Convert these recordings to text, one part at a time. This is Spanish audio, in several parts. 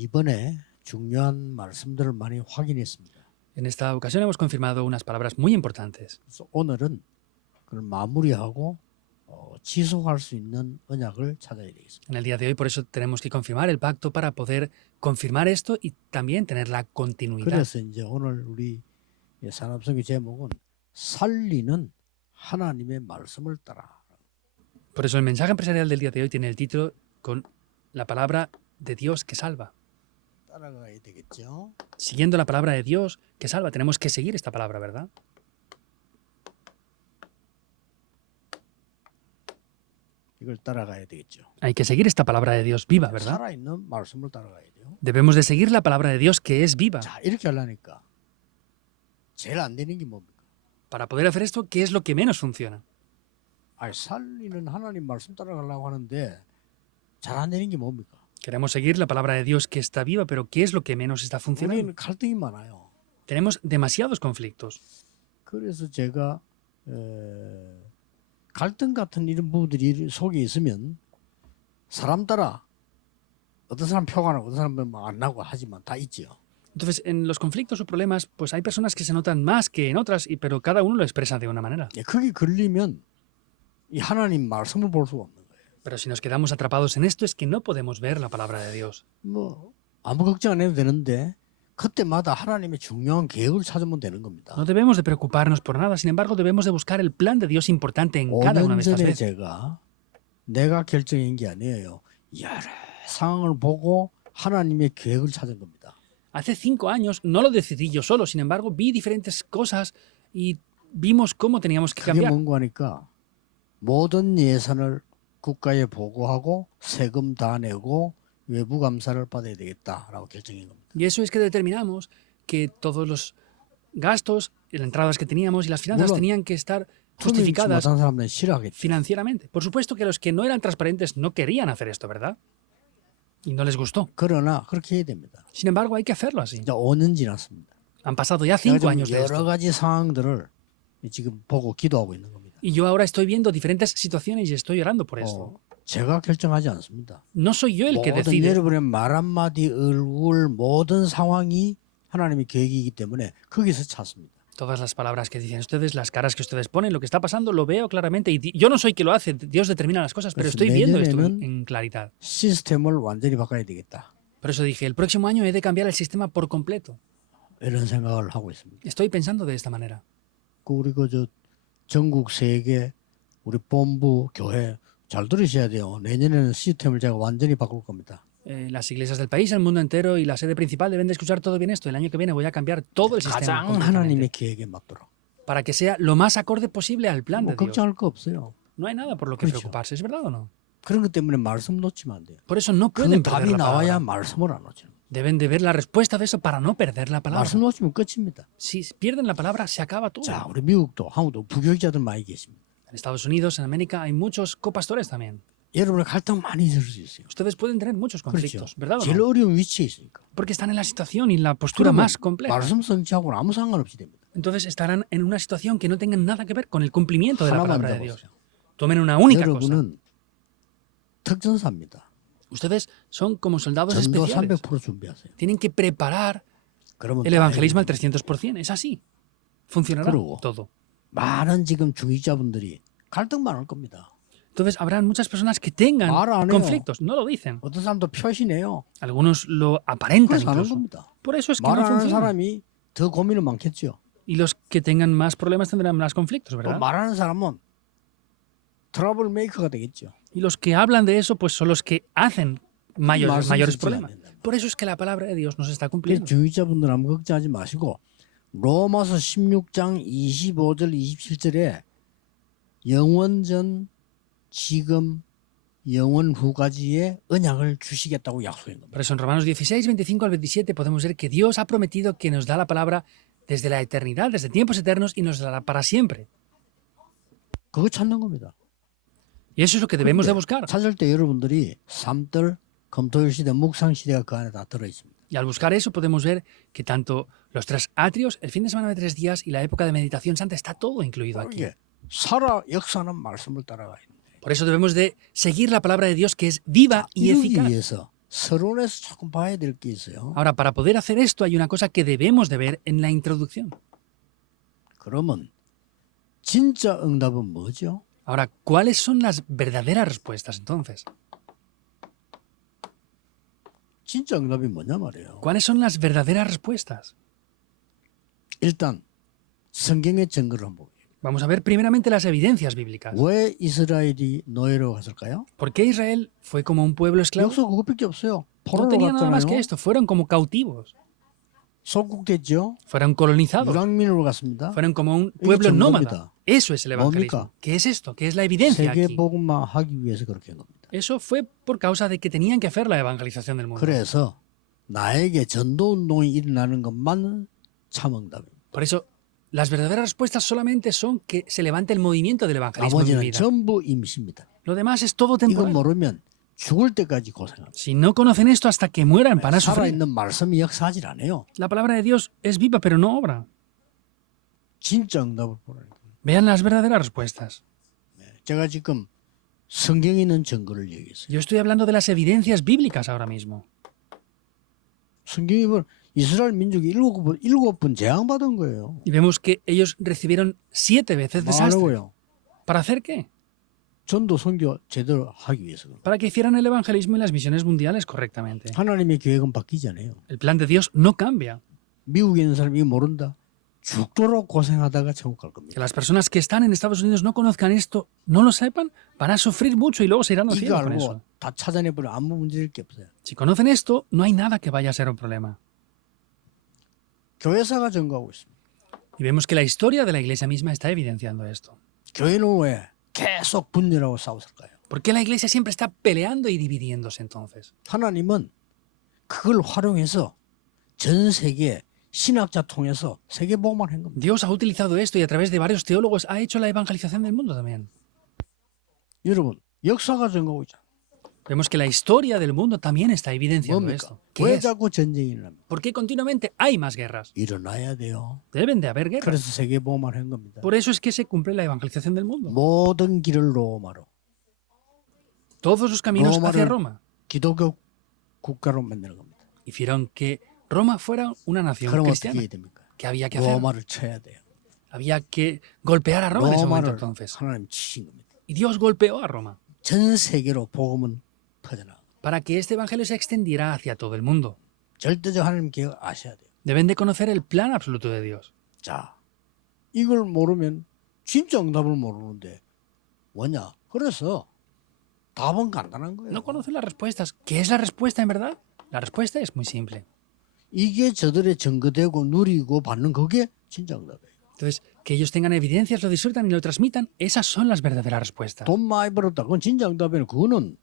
이번에 중요한 말씀들을 많이 확인했습니다. En esta ocasión hemos confirmado unas palabras muy importantes. 그래서 오늘은 그걸 마무리하고 지속할 수 있는 언약을 찾아야 되겠습니다. En el día de hoy, por eso tenemos que confirmar el pacto para poder confirmar esto y también tener la continuidad. 그래서 이제 오늘 우리 산업성의 제목은 살리는 하나님의 말씀을 따라. Por eso el mensaje empresarial del día de hoy tiene el título con la palabra de Dios que salva. 따라가야 되겠죠. Siguiendo la palabra de Dios que salva. Tenemos que seguir esta palabra, ¿verdad? 이걸 따라가야 되겠죠. Hay que seguir esta palabra de Dios viva, ¿verdad? 살아있는 말씀을 따라가야 돼요. Debemos de seguir la palabra de Dios que es viva. 자, 이렇게 하려니까 제일 안 되는 게 뭡니까? Para poder hacer esto, ¿qué es lo que menos funciona? 아니, 살리는 하나님 말씀 따라가려고 하는데 잘 안 되는 게 뭡니까? Queremos seguir la palabra de Dios que está viva, pero ¿qué es lo que menos está funcionando? 우리는 갈등이 많아요. Tenemos demasiados conflictos. 그래서 제가 갈등 같은 이런 부분들이 속에 있으면 사람 따라 어떤 사람 표가 나고 어떤 사람은 안 나고 하지만 다 있죠. Entonces, en los conflictos o problemas, pues hay personas que se notan más que en otras, pero cada uno lo expresa de una manera. 거기 걸리면 이 하나님 말씀을 볼 수가 없는 거예요. Pero si nos quedamos atrapados en esto es que no podemos ver la palabra de Dios. 뭐 아무 걱정 안 해도 되는데 그때마다 하나님의 중요한 계획을 찾으면 되는 겁니다. No debemos de preocuparnos por nada, sin embargo, debemos de buscar el plan de Dios importante en cada una 5년 de estas 전에 veces. 제가 내가 결정한 게 아니에요. 여러 상황을 보고 하나님의 계획을 찾은 겁니다. Hace 5 años no lo decidí yo solo, sin embargo, vi diferentes cosas y vimos cómo teníamos que 그게 cambiar. 뭔가 하니까 모든 예산을 국가에 보고하고 세금 다 내고 외부 감사를 받아야 되겠다라고 결정한 겁니다. Y eso es que determinamos que todos los gastos, las entradas que teníamos y las finanzas 물론, tenían que estar 투명치 justificadas 못한 사람들은 싫어하겠죠. financieramente. Por supuesto que los que no eran transparentes no querían hacer esto, ¿verdad? Y no les gustó. 그러나 그렇게 해야 됩니다. Sin embargo, hay que hacerlo así. 이제 5년 지났습니다. Han pasado ya 제가 5 지금 años de 여러 esto. 가지 상황들을 지금 보고 기도하고 있는 겁니다. Y yo ahora estoy viendo diferentes situaciones y estoy orando por esto. 제가 결정하지 않습니다. No soy yo el que 모든 decide. 여러분의 말 한마디 얼굴 모든 상황이 하나님의 계획이기 때문에 거기서 찾습니다. Todas las palabras que dicen ustedes, las caras que ustedes ponen, lo que está pasando, lo veo claramente. Y yo no soy quien lo hace, Dios determina las cosas, pero 그래서 estoy viendo esto 내년에는 en claridad. 시스템을 완전히 바꿔야 되겠다. Por eso dije, el próximo año he de cambiar el sistema por completo. 이런 생각을 하고 있습니다. Estoy pensando de esta manera. 우리 저 전국 세계 우리 본부 교회 잘 들으셔야 돼요. 내년에는 시스템을 제가 완전히 바꿀 겁니다. Las iglesias del país, el mundo entero y la sede principal deben de escuchar todo bien esto. El año que viene voy a cambiar todo el sistema 가장 하나님의 completamente, 계획에 맞도록. para que sea lo más acorde posible al plan 뭐 de Dios. 걱정할 거 없어요. No hay nada por lo que 그렇죠. preocuparse, ¿es verdad o no? 그런 것 때문에 말씀 놓치면 안 돼요. Por eso no 그 pueden perder 답이 la 나와야 palabra. 말씀을 안 놓치는 거예요. Deben de ver la respuesta de eso para no perder la palabra. 말씀 놓치면 끝입니다. Si pierden la palabra, se acaba todo. 자, 우리 미국도 한국도 부교육자들 많이 계십니다. En Estados Unidos, en América, hay muchos copastores también. 여러분의 갈등 많이 있을 수 있어요. Ustedes pueden tener muchos 그렇죠. conflictos, ¿verdad o 제일 no? 어려운 위치에 있으니까. Porque están en la situación y en la postura 그러면 más compleja. 말씀 성취하고는 아무 상관없이 됩니다. Entonces estarán en una situación que no tengan nada que ver con el cumplimiento de la 하나만 palabra de Dios. 잡으세요. Tomen una única cosa. 여러분은 특전사입니다. Ustedes son como soldados 전도 especiales. 300% 준비하세요. Tienen que preparar 그러면 el evangelismo al 다 300%. Es así. Funcionará 그러고. todo. 많은 지금 중직자분들이 갈등 많을 겁니다. Entonces habrán muchas personas que tengan 말 안 해요. conflictos. No lo dicen. 어떤 사람도 표시내요. Algunos lo aparentan 그래서 하는 incluso. 겁니다. Por eso es que 말 no 안 하는 funciona. 사람이 더 고민은 많겠죠. Y los que tengan más problemas tendrán más conflictos, 또 ¿verdad? 말하는 사람은 트러블 메이커가 되겠죠. Y los que hablan de eso, pues son los que hacen mayores 말씀 problemas. 듣지 않는다. Por eso es que la palabra de Dios nos está 그래서 cumpliendo. 중직자분들 아무 걱정하지 마시고 로마서 16장 25절 27절에 영원전 지금 영원 후까지의 언약을 주시겠다고 약속한 겁니다. Por eso en Romanos 16, 25 al 27 podemos ver que Dios ha prometido que nos da la palabra desde la eternidad, desde tiempos eternos y nos dará para siempre. 그거 찾는 겁니다. Y eso es lo que debemos de buscar. 찾을 때 여러분들이 삼들 검토일 시대 묵상 시대가 그 안에 다 들어 있습니다. Y al buscar eso podemos ver que tanto los 3 atrios, el fin de semana de 3 días y la época de meditación santa está todo incluido aquí. 이게 살아 역사는 말씀을 따라가야 됩니다. Por eso debemos de seguir la palabra de Dios que es viva y 이루기 eficaz. 위해서 서론에서 조금 봐야 될 게 있어요. Ahora, para poder hacer esto hay una cosa que debemos de ver en la introducción. 그러면 진짜 응답은 뭐죠? Ahora, ¿cuáles son las verdaderas respuestas entonces? 진짜 응답이 뭐냐 말이에요. ¿Cuáles son las verdaderas respuestas? 일단 성경의 증거를 한번 보게요. Vamos a ver primeramente las evidencias bíblicas. 왜 이스라엘이 노예로 갔을까요? ¿Por qué Israel fue como un pueblo esclavo? 역사 그것밖에 없어요. No 포로로 tenía nada más que 갔잖아요. esto, fueron como cautivos, 속국됐죠. fueron colonizados, 유랑민으로 갔습니다. fueron como un 이게 pueblo nómada. 정답이다. Eso es el evangelismo. 뭡니까? ¿Qué es esto? ¿Qué es la evidencia 세계 aquí? 복음화 하기 위해서 그렇게 한 겁니다. Eso fue por causa de que tenían que hacer la evangelización del mundo. 그래서 나에게 전도 운동이 일어나는 것만 참 응답입니다. Por eso, las verdaderas respuestas solamente son que se levante el movimiento del evangelismo en mi 나머지는 vida. 전부 임시입니다. Lo demás es todo 이거 temporal. 모르면 죽을 때까지 고생합니다. Si no conocen esto hasta que mueran, van a sufrir. 살아있는 말씀이 역사하지 않아요. La palabra de Dios es viva, pero no obra. 진짜 응답을 보라니까. Vean las verdaderas respuestas. 제가 지금 성경에 있는 증거를 얘기했어요. Yo estoy hablando de las evidencias bíblicas ahora mismo. 성경이 뭐 이스라엘 민족이 일곱 번 재앙받은 거예요. Y vemos que ellos recibieron 7 veces desastre. 뭐하려고요? ¿Para hacer qué? 전도 선교 제대로 하기 위해서. Para que hicieran el evangelismo y las misiones mundiales correctamente. 하나님의 계획은 바뀌지 않아요. El plan de Dios no cambia. 미국에 있는 사람이 이거 모른다. 죽도록 고생하다가 천국 갈 겁니다. Que las personas que están en Estados Unidos no conozcan esto, no lo sepan, van a sufrir mucho y luego se irán al 이거 cielo con eso. 알고 다 찾아내버려 아무 문제일 게 없어요. Si conocen esto, no hay nada que vaya a ser un problema. 교회사가 증거하고 있습니다. Y vemos que la historia de la iglesia misma está evidenciando esto. 교회는 왜 계속 분열하고 싸웠을까요? ¿Por qué la iglesia siempre está peleando y dividiéndose entonces? 하나님은 그걸 활용해서 전 세계 신학자 통해서 세계 복음을 한 겁니다. Dios ha utilizado esto y a través de varios teólogos ha hecho la evangelización del mundo también. 여러분 역사가 증거하고 있잖아요. Vemos que la historia del mundo también está evidenciando 뭡니까? esto. ¿Qué 왜 es? 자꾸 전쟁이 일어납니까? ¿Por qué continuamente hay más guerras? 일어나야 돼요. Deben de haber guerras. 그래서 세계 복음을 한 겁니다. Por eso es que se cumple la evangelización del mundo. 모든 길을 로마로 Todos los caminos Roma hacia del- Roma 기독교 국가로 만드는 겁니다. hicieron que Roma fuera una nación 그럼 어떻게 cristiana. 해야 됩니까? ¿Qué había que hacer? 로마를 쳐야 돼요. Había que golpear a Roma en ese momento 로마를 entonces. 하나님 치신 겁니다. Y Dios golpeó a Roma 전 세계로 복음은 퍼져나가. para que este evangelio se extendiera hacia todo el mundo. 절대적 하나님 계획 아셔야 돼요. Deben de conocer el plan absoluto de Dios. 자, 이걸 모르면 진짜 응답을 모르는데 뭐냐? 그래서 답은 간단한 거예요. No conocen las respuestas. ¿Qué es la respuesta en verdad? La respuesta es muy simple. 이게 저들의 증거되고 누리고 받는 그게 진짜 응답이에요. Entonces, que ellos tengan evidencias, lo disfrutan y lo transmitan, esas son las verdaderas respuestas. 돈 많이 벌었다. 그건 진짜 응답이에요. 그거는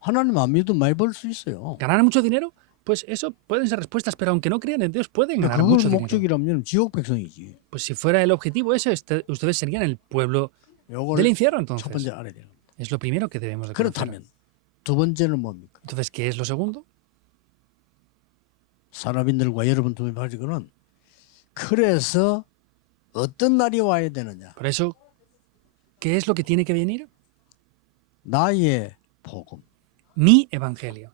하나님 안 믿어도 많이 벌 수 있어요. ¿Ganar mucho dinero? Pues eso pueden ser respuestas, pero aunque no crean en Dios, pueden 근데 ganar 그걸 mucho dinero. 목적이라면 지옥 백성이지. Pues si fuera el objetivo ese, ustedes serían el pueblo del 요걸 infierno 첫 entonces. 번째 알아야 돼요. Es lo primero que debemos de conocer. 그렇다면 두 번째는 뭡니까? Entonces, ¿qué es lo segundo? 산업인들과 여러분 두 분이 가지고는 그래서 어떤 날이 와야 되느냐? Por eso, ¿qué es lo que tiene que venir? 나의 복음. Mi evangelio.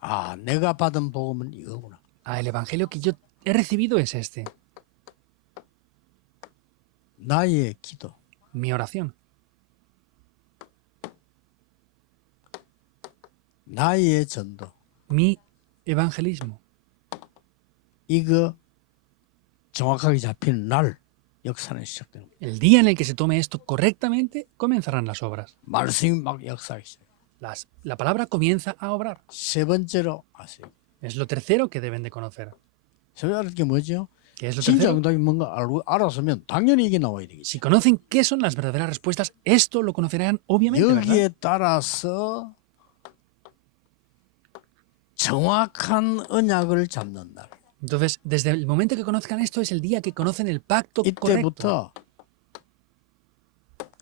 아, 내가 받은 복음은 이거구나. Ah, el evangelio que yo he recibido es este, 나의 기도. mi oración, 나의 전도. mi evangelismo. 이거 정확하게 잡히는 날 역사는 시작되는 거예요. El día en el que se tome esto correctamente, comenzarán las obras. 말씀이 막 역사하기 시작해요. La palabra comienza a obrar. 세 번째로 아세요. Es lo tercero que deben de conocer. 세 번째 게 뭐죠? ¿Qué es lo 진짜 tercero? 응답이 뭔가 알았으면 당연히 이게 나와야 되겠지. Si conocen qué son las verdaderas respuestas, esto lo conocerán obviamente, ¿verdad? 여기에 따라서 정확한 언약을 잡는 날. Entonces, desde el momento que conozcan esto es el día que conocen el pacto correcto. 이때부터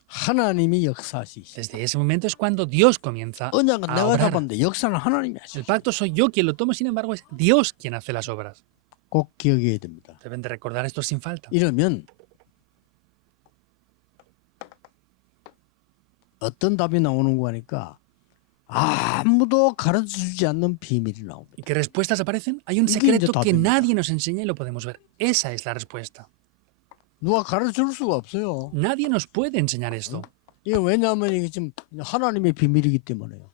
하나님이 역사하시기 시작. Desde ese momento es cuando Dios comienza 언약은 a 내가 obrar. 잡았는데 역사는 하나님이 하시죠. El pacto soy yo quien lo tomo, sin embargo, es Dios quien hace las obras. 꼭 기억해야 됩니다. Deben de recordar esto sin falta. 이러면 어떤 답이 나오는 거 하니까 아무도 가르쳐주지 않는 비밀이 나옵니다. ¿Y qué respuestas aparecen? Hay un 이게 secreto 이제 que 답입니다. nadie nos enseña y lo podemos ver. Esa es la respuesta. 누가 가르쳐줄 수가 없어요. Nadie nos puede enseñar esto. 이게 왜냐하면 이게 지금 하나님의 비밀이기 때문에요.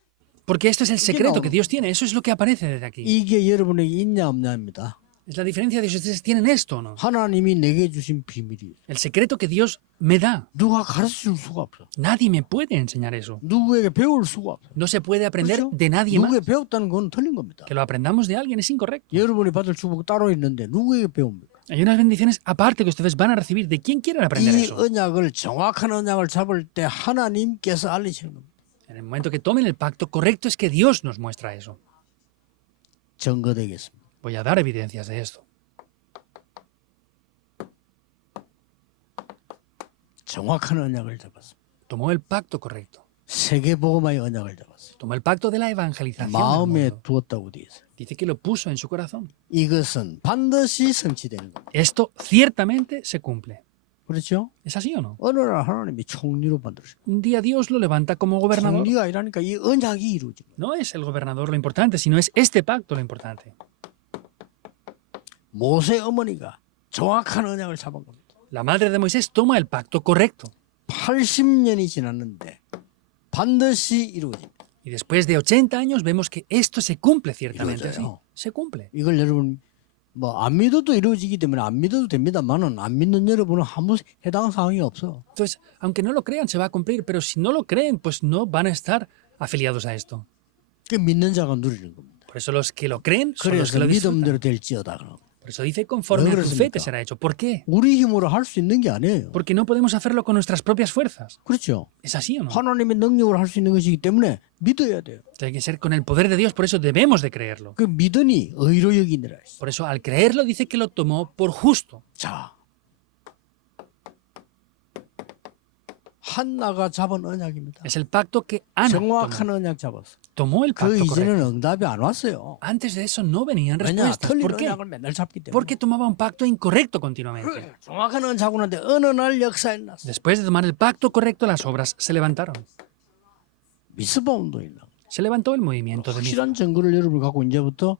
Porque esto es el secreto no. que Dios tiene. Eso es lo que aparece desde aquí. 이게 여러분에게 있냐 없냐입니다. Es la diferencia de si ustedes tienen esto o no. 하나님이 내게 주신 비밀이에요. El secreto que Dios me da. 누가 가르쳐줄 수가 없어. Nadie me puede enseñar eso. 누구에게 배울 수가 없어. No se puede aprender 그렇죠? de nadie más. 누구에게 배웠다는 건 틀린 겁니다. Que lo aprendamos de alguien es incorrecto. 여러분이 받을 축복 따로 있는데 누구에게 배웁니까? Hay unas bendiciones aparte que ustedes van a recibir. ¿De quién quieren aprender 이 eso? 언약을 정확한 언약을 잡을 때 하나님께서 알리시는 겁니다. En el momento que tomen el pacto correcto es que Dios nos muestra eso. 증거되겠습니다. Voy a dar evidencias de esto. 정확한 언약을 잡았습니다. Tomó el pacto correcto. 세계복음화의 언약을 잡았어요. Tomó el pacto de la evangelización del 마음에 mundo. 두었다고 되어 있어요. Dice que lo puso en su corazón. 이것은 반드시 성취되는 겁니다. Esto ciertamente se cumple. 그렇죠? ¿Es así o no? 어느 날 하나님이 총리로 만들어요. Un día Dios lo levanta como gobernador. 총리가 아니라니까 이 언약이 이루어집니다. No es el gobernador lo importante, sino es este pacto lo importante. 모세 어머니가 정확한 언약을 잡은 겁니다. La madre de Moisés toma el pacto correcto. 80년이 지났는데 반드시 이루어집니다. Y después de 80 años vemos que esto se cumple ciertamente así. 이루어져요. Se cumple. 이걸 여러분 뭐 안 믿어도 이루어지기 때문에 안 믿어도 됩니다만은 안 믿는 여러분은 아무 해당 사항이 없어. Entonces, aunque no lo crean, se va a cumplir, pero si no lo creen, pues no van a estar afiliados a esto. 그 믿는 자가 누리는 겁니다. Por eso los que lo creen son los 그래서 que lo disfrutan. 믿음대로 될지어다 그럼. Por eso dice, conforme a tu fe te será hecho. ¿Por qué? 우리 힘으로 할 수 있는 게 아니에요. Porque no podemos hacerlo con nuestras propias fuerzas. 그렇죠. ¿Es así o no? 하나님의 능력으로 할 수 있는 것이기 때문에 믿어야 돼요. Tiene que ser con el poder de Dios, por eso debemos de creerlo. 그 믿으니 의로 여기니라 했어. Por eso al creerlo dice que lo tomó por justo. 자, 한나가 잡은 언약입니다. Es el pacto que Ana 정확한 tomó. 언약 잡았어. Tomó el 그 pacto correcto. 이전에는 응답이 안 왔어요. Antes de eso no venían 왜냐? respuestas. 틀린 ¿Por qué? 언약을 맨날 잡기 때문에. Porque tomaba un pacto incorrecto continuamente. 정확한 언약 잡고 났는데 어느 날 역사에 났어. Después de tomar el pacto correcto, las obras se levantaron. 미스바 운동이 나. Se levantó el movimiento de Mizpa. 확실한 증거를 여러분 갖고 이제부터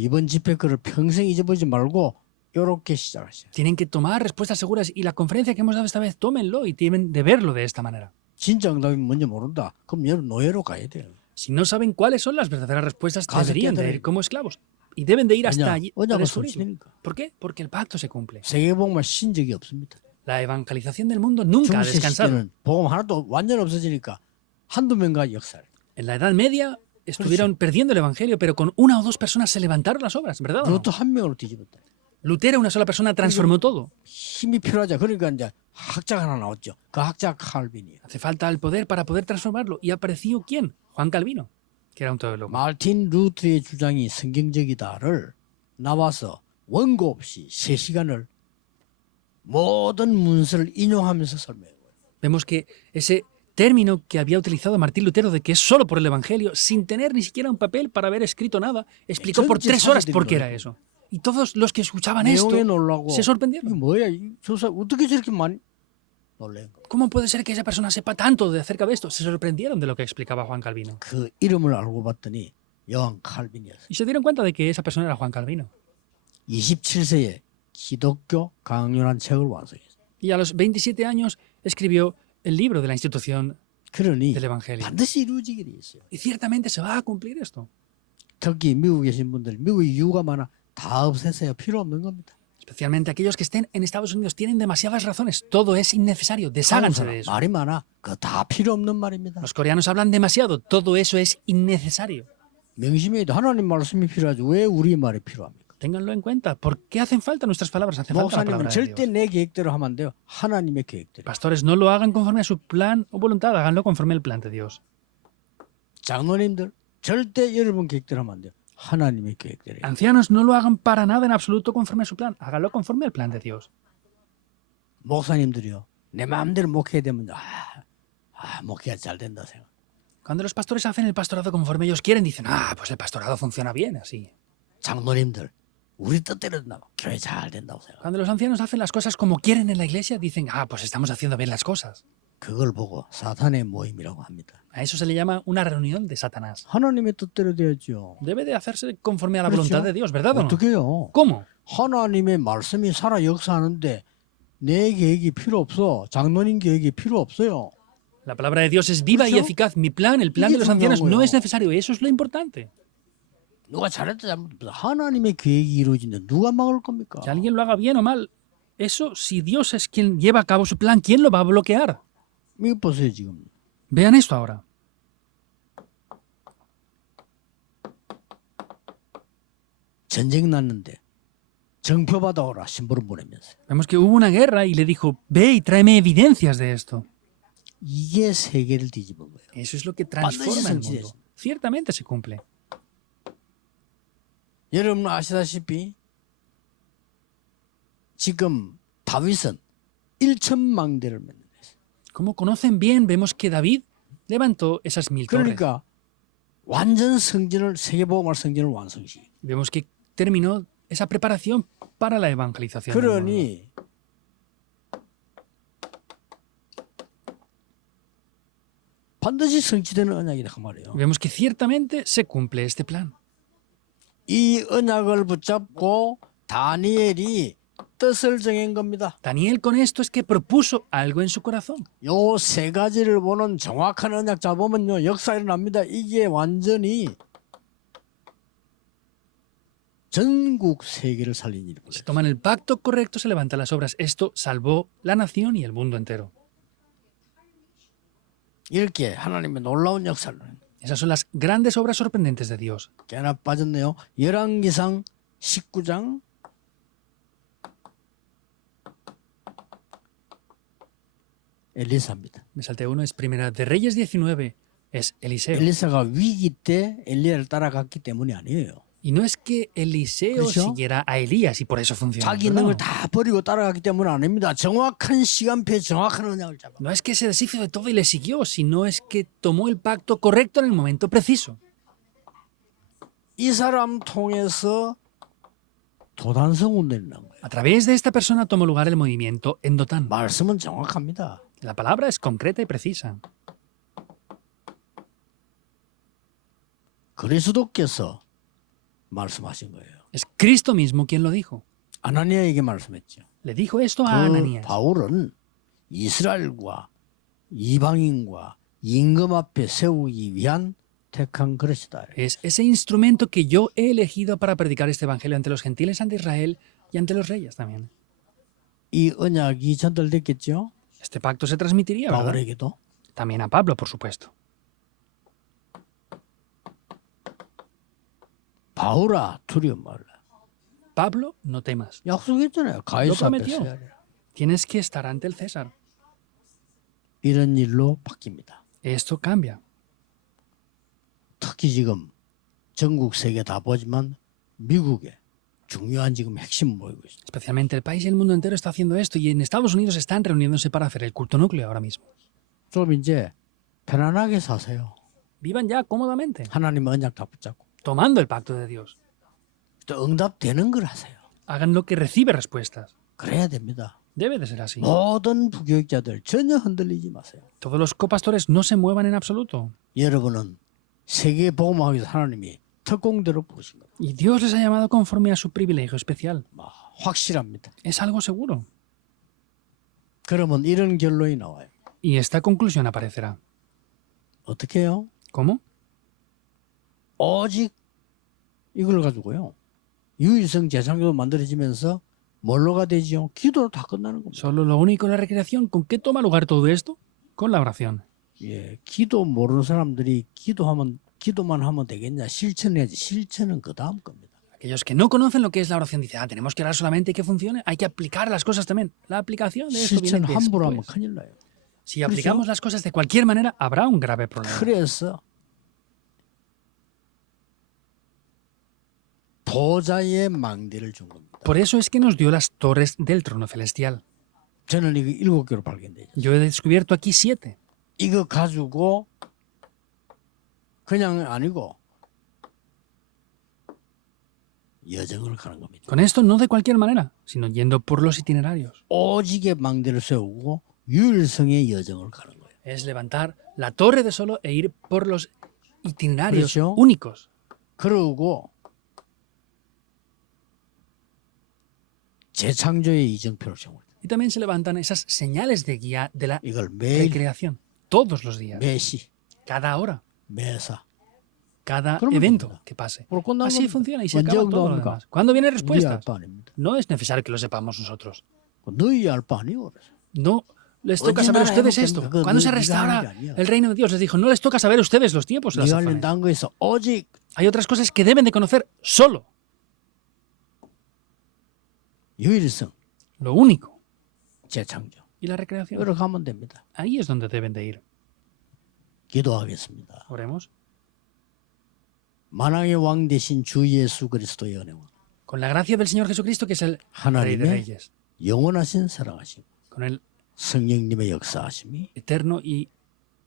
이번 집회 거를 평생 잊어버리지 말고 이렇게 시작하세요. Tienen que tomar respuestas seguras y la conferencia que hemos dado esta vez, tómenlo y tienen de verlo de esta manera. 진짜 응답이 뭔지 모른다. 그럼 여러분 노예로 가야 돼요. Si no saben cuáles son las verdaderas respuestas, Casi deberían de quedan- ir como esclavos. Y deben de ir hasta 왜냐? allí para 언약은 descubrirlo. 성취되니까. ¿Por qué? Porque el pacto se cumple. 세계복음화 신 적이 없습니다. La evangelización del mundo nunca ha 중세 descansado. 시대는 복음 하나도 완전 없어지니까 한두 명과 역사를. En la Edad Media estuvieron perdiendo el evangelio, pero con una o dos personas se levantaron las obras, ¿verdad o no? 그것도 한 명으로 뒤집었다. Lutero, una sola persona, transformó todo. 힘이 필요하자. 그러니까 이제 학자가 하나 나왔죠. 그 학자 칼빈이에요. Hace falta el poder para poder transformarlo. ¿Y apareció quién? Juan Calvino, que era un teólogo. 마틴 루트의 주장이 성경적이다를 나와서 원고 없이 3시간을 모든 문서를 인용하면서 설명해요. Vemos que ese término que había utilizado Martín Lutero de que es solo por el Evangelio, sin tener ni siquiera un papel para haber escrito nada, explicó por 3 horas por qué era eso. Y todos los que escuchaban esto 내용에 놀라고 se 이게 sorprendieron. 뭐야? 저 사람 어떻게 저렇게 많이 놀란 거? ¿Cómo puede ser que esa persona sepa tanto de acerca de esto? Se sorprendieron de lo que explicaba Juan Calvino. 그 이름을 알고 봤더니 요한 칼빈이었어요. Y se dieron cuenta de que esa persona era Juan Calvino. 27세에 기독교 강론한 책을 완성했어요. Y a los 27 años escribió el libro de la institución 그러니 del Evangelio. 반드시 이루어지게 돼 있어요. Y ciertamente se va a cumplir esto. 특히 미국에 계신 분들, 미국에 이유가 많아 다 없애세요. 필요 없는 겁니다. Especialmente aquellos que estén en Estados Unidos tienen demasiadas razones. Todo es innecesario. Desháganse de eso. 말이 많아. 그거 다 필요 없는 말입니다. Los coreanos hablan demasiado. Todo eso es innecesario. 명심해야 돼. 하나님 말씀이 필요하지. 왜 우리 말이 필요합니까? Ténganlo en cuenta. ¿Por qué hacen falta nuestras palabras? Hace falta la 목사님은 palabra de 절대 Dios. 내 계획대로 하면 안 돼요. 하나님의 계획대로. Pastores, no lo hagan conforme a su plan o voluntad. Háganlo conforme al plan de Dios. 장로님들 절대 여러분 계획대로 하면 안 돼요. 하나님의 계획대로. Ancianos, no lo hagan para nada en absoluto conforme a su plan. Háganlo conforme al plan de Dios. 목사님들이요. 내 마음대로 목회해야 되면 목회가 잘 된다 생각. Cuando los pastores hacen el pastorado conforme ellos quieren, dicen, pues el pastorado funciona bien así. 장로님들 우리 뜻대로 된다. 교회 잘 된다고 생각. Cuando los ancianos hacen las cosas como quieren en la iglesia, dicen, pues estamos haciendo bien las cosas. 그걸 보고 사탄의 모임이라고 합니다. A eso se le llama una reunión de Satanás. 하나님의 뜻대로 돼야죠. Debe de hacerse conforme a la 그렇죠? voluntad de Dios, ¿verdad o no? 어떻게 해요? ¿Cómo? 하나님의 말씀이 살아 역사하는데 내 계획이 필요 없어. 장로님 계획이 필요 없어요. La palabra de Dios es viva y ¿Eso? eficaz. Mi plan, el plan 이게 de los ancianos 중요한 no 거예요. es necesario. Eso es lo importante. 누가 잘했다 잘못했다. 하나님의 계획이 이루어지는데 누가 막을 겁니까? Que alguien lo haga bien o mal. Eso, si Dios es quien lleva a cabo su plan, ¿quién lo va a bloquear? 이거 보세요 지금. Vean esto ahora. 전쟁 났는데 정표 받아오라 신부름 보내면서. Vemos que hubo una guerra y le dijo, ve y tráeme evidencias de esto. 이게 세계를 뒤집은 거예요. Eso es lo que transforma el mundo. Ciertamente se cumple. 여러분 아시다시피 지금 다윗은 1,000망대를 만들었어요. Como conocen bien, vemos que David levantó esas 1000 torres. 그러니까 완전 성전을 세계복음화 성전을 완성시. Vemos que terminó esa preparación para la evangelización. del mundo. 그러니 반드시 성취되는 언약이다 그 말이에요. Vemos que ciertamente se cumple este plan. 이 언약을 붙잡고 다니엘이 뜻을 정한 겁니다. Daniel con esto es que propuso algo en su corazón. 요 세 가지를 보는 정확한 언약 잡으면요 역사 일어납니다. 이게 완전히 전국 세계를 살린 일이고요. Si toman el pacto correcto, se levantan las obras. Esto salvó la nación y el mundo entero. 이렇게 하나님의 놀라운 역사를 Esas son las grandes obras sorprendentes de Dios. 깨나 빠졌네요. 열왕기상 19장 엘리사입니다. Me salté uno, es Primera de Reyes 19, es Eliseo. 엘리사가 위기 때 엘리야를 따라갔기 때문이 아니에요. Y no es que Eliseo ¿그렇죠? siguiera a Elías y por eso funcionó. 자기 No. 있는 걸 다 버리고 따라갔기 때문은 아닙니다. 정확한 시간표에 정확한 언약을 잡아. No es que se deshizo de todo y le siguió, sino es que tomó el pacto correcto en el momento preciso. 이 사람 통해서 도단성 운동이 난 거예요. A través de esta persona tomó lugar el movimiento en Dotán. 말씀은 정확합니다. La palabra es concreta y precisa. 그리스도께서 말씀하신 거예요. Es Cristo mismo quien lo dijo. 아나니아에게 말씀했죠. Le dijo esto a 그 Ananías. 바울은 이스라엘과 이방인과 임금 앞에 세우기 위한 택한 그릇이다. Es ese instrumento que yo he elegido para predicar este evangelio ante los gentiles, ante Israel y ante los reyes también. 이 언약이 전달됐겠죠. Este pacto se transmitiría, ¿verdad? 바울에게도. También a Pablo, por supuesto. 바울아 두려움 말라. Pablo, no temas. 약속했잖아요. 가이사 앞에 prometió. 서야 돼. Tienes que estar ante el César. 이런 일로 바뀝니다. Esto cambia. 특히 지금 전국 세계 다 보지만 미국에 중요한 지금 핵심 모이고 있습니다. Especialmente el país y el mundo entero está haciendo esto y en Estados Unidos están reuniéndose para hacer el culto núcleo ahora mismo. 좀 이제 편안하게 사세요. Vivan ya cómodamente, 하나님의 언약 다 붙잡고 tomando el pacto de Dios. 또 응답되는 걸 하세요. Hagan lo que recibe respuestas. 그래야 됩니다. Debe de ser así. 모든 부교육자들 전혀 흔들리지 마세요. Todos los copastores no se muevan en absoluto. 여러분은 세계 복음하기 위해서 하나님이 특공대로 부르신 겁니다. Y Dios les ha llamado conforme a su privilegio especial. 확실합니다. Es algo seguro. 그러면 이런 결론이 나와요. Y esta conclusión aparecerá. 어떻게 해요? ¿Cómo? 오직 이걸 가지고요. 유일성 재창조도 만들어지면서 뭘로가 되지요? 기도로 다 끝나는 겁니다. Solo lo único, la recreación. ¿Con qué toma lugar todo esto? Con la oración. 예, 기도 모르는 사람들이 기도만 하면 되겠냐? 실천해야지. 실천은 그 다음 겁니다. Aquellos que no conocen lo que es la oración dicen, tenemos que orar solamente y que funcione. Hay que aplicar las cosas también. La aplicación de esto viene 실천 함부로 하면 después. 큰일 나요. Si aplicamos las cosas de cualquier manera, habrá un grave problema. 그래서 보좌의 망대를 준 겁니다. Por eso es que nos dio las torres del trono celestial. 저는 이거 7개로 발견되죠. Yo he descubierto aquí 7. 이거 가지고 그냥 아니고 여정을 가는 겁니다. Con esto no de cualquier manera, sino yendo por los itinerarios. 오직의 망대를 세우고 유일성의 여정을 가는 거예요. Es levantar la torre de Solo e ir por los itinerarios 그렇죠. únicos. 그러고 재창조의 이정표를 세워요. Y también se levantan esas señales de guía de la 이걸 매일, recreación. Todos los días. 매시, Cada hora. 매사. Cada 그러면 evento 됩니다. que pase. 그걸 끝난 Así 겁니다. funciona y se 언제 acaba todo lo 응답합니까? demás. ¿Cuándo vienen 우리 respuestas? 알바 아닙니다. No es necesario que lo sepamos nosotros. 너희 알바 아니오. 그래서. No les toca Oye, saber a nada, ustedes hemos esto. tenido que- ¿Cuándo se diga restaura algo, ya. el reino de Dios? Les dijo, no les toca saber a ustedes los tiempos de las 네가 sazones. 알린다는 거에서 오직 Hay otras cosas que deben de conocer solo. 유일성, Lo único. 재창조. Y la recreación. 이렇게 하면 됩니다. Ahí es donde deben de ir. 기도하겠습니다. Oremos. 만왕의 왕 대신 주 예수 그리스도의 은혜와 Con la gracia del Señor Jesucristo, que es el Rey de 하나님의 Reyes. 영원하신 사랑하심, Con el 성령님의 역사하심이 eterno y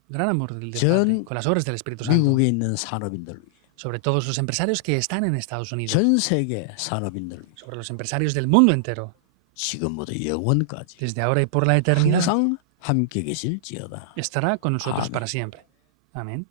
gran amor del 전 Padre, con las obras del Espíritu Santo. 미국에 있는 산업인들 위해, Sobre todos los empresarios que están en Estados Unidos. 전 세계 산업인들 위해, Sobre los empresarios del mundo entero. 지금부터 영원까지 Desde ahora y por la eternidad. 항상 함께 계실지어다. Estará con nosotros Amén. para siempre. Amén.